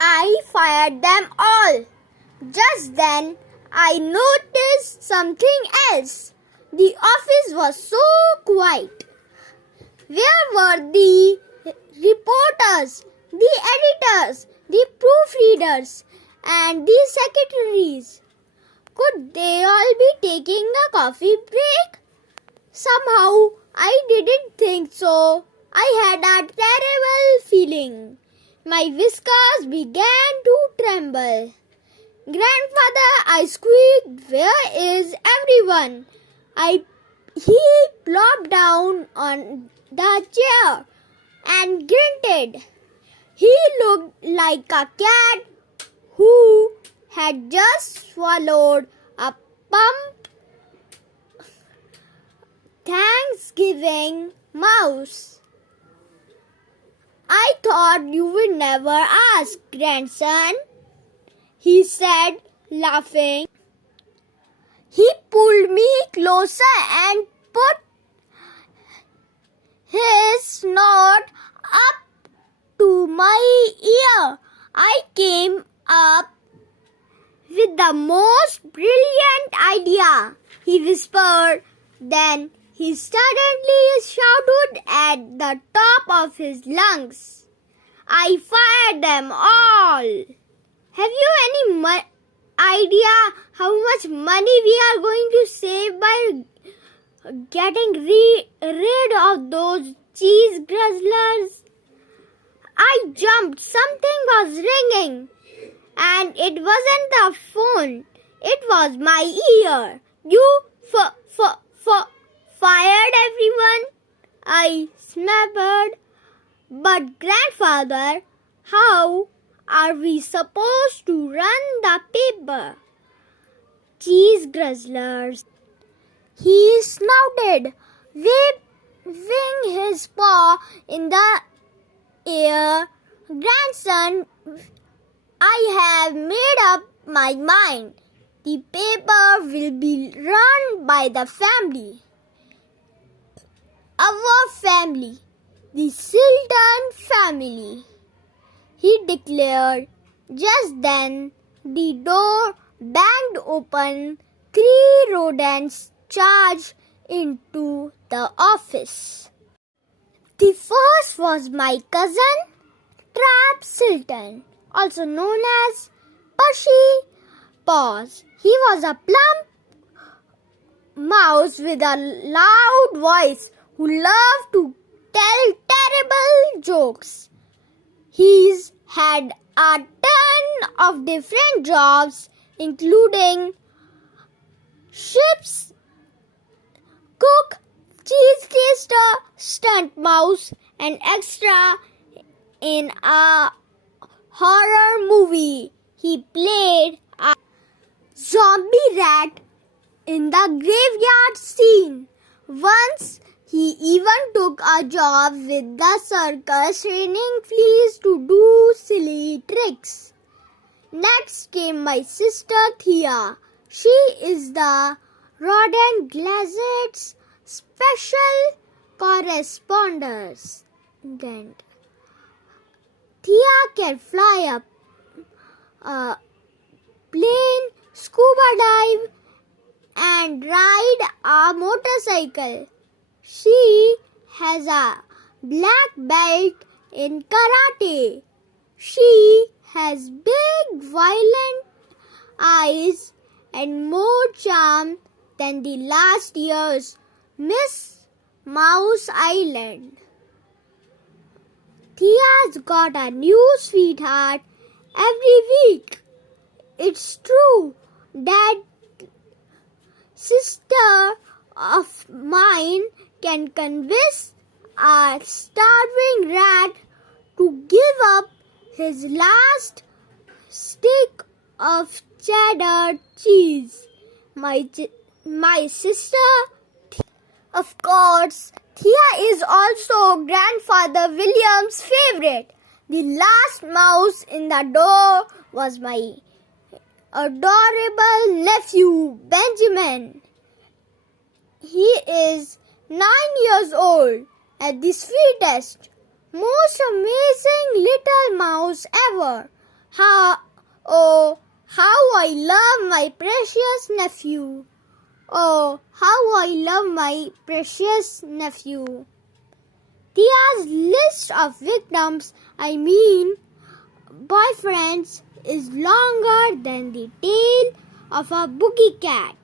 I fired them all. Just then, I noticed something else. The office was so quiet. Where were the reporters, the editors, the proofreaders, and the secretaries? Could they all be taking a coffee break? Somehow, I didn't think so. I had a terrible feeling. My whiskers began to tremble. Grandfather, I squeaked, where is everyone? He plopped down on the chair and grunted. He looked like a cat who had just swallowed a plump Thanksgiving mouse. I thought you would never ask, grandson, he said, laughing. He pulled me closer and put his snout up to my ear. I came up with the most brilliant idea, he whispered. Then he suddenly shouted at the top of his lungs. I fired them all. Have you any idea how much money we are going to save by getting rid of those cheese guzzlers? I jumped. Something was ringing. And it wasn't the phone. It was my ear. You fired everyone? I snappered. But grandfather, how are we supposed to run the paper? Cheese guzzlers. He snouted, waving his paw in the air. Grandson, I have made up my mind. The paper will be run by the family. Our family, the Sultan family, he declared. Just then, the door banged open. 3 rodents charged into the office. The first was my cousin, Trap Sultan, also known as Pushy Paws. He was a plump mouse with a loud voice who loved to tell terrible jokes. He's had a ton of different jobs, including ship's cook, cheese taster, stunt mouse, and extra in a horror movie. He played a zombie rat in the graveyard scene. Once, he even took a job with the circus, training fleas to do silly tricks. Next came my sister Thea. She is the Rodent Gazette's special correspondent. Thea can fly a plane, scuba dive, and ride a motorcycle. She has a black belt in karate. She has big, violent eyes and more charm than the last year's Miss Mouse Island. Thea's got a new sweetheart every week. It's true that sister of mine can convince a starving rat to give up his last stick of cheddar cheese. My sister, of course, Thea is also Grandfather William's favorite. The last mouse in the door was my adorable nephew, Benjamin. He is 9 years old and the sweetest, most amazing little mouse ever. Oh, how I love my precious nephew. Oh, how I love my precious nephew. Dia's list of victims, boyfriends, is longer than the tail of a boogie cat.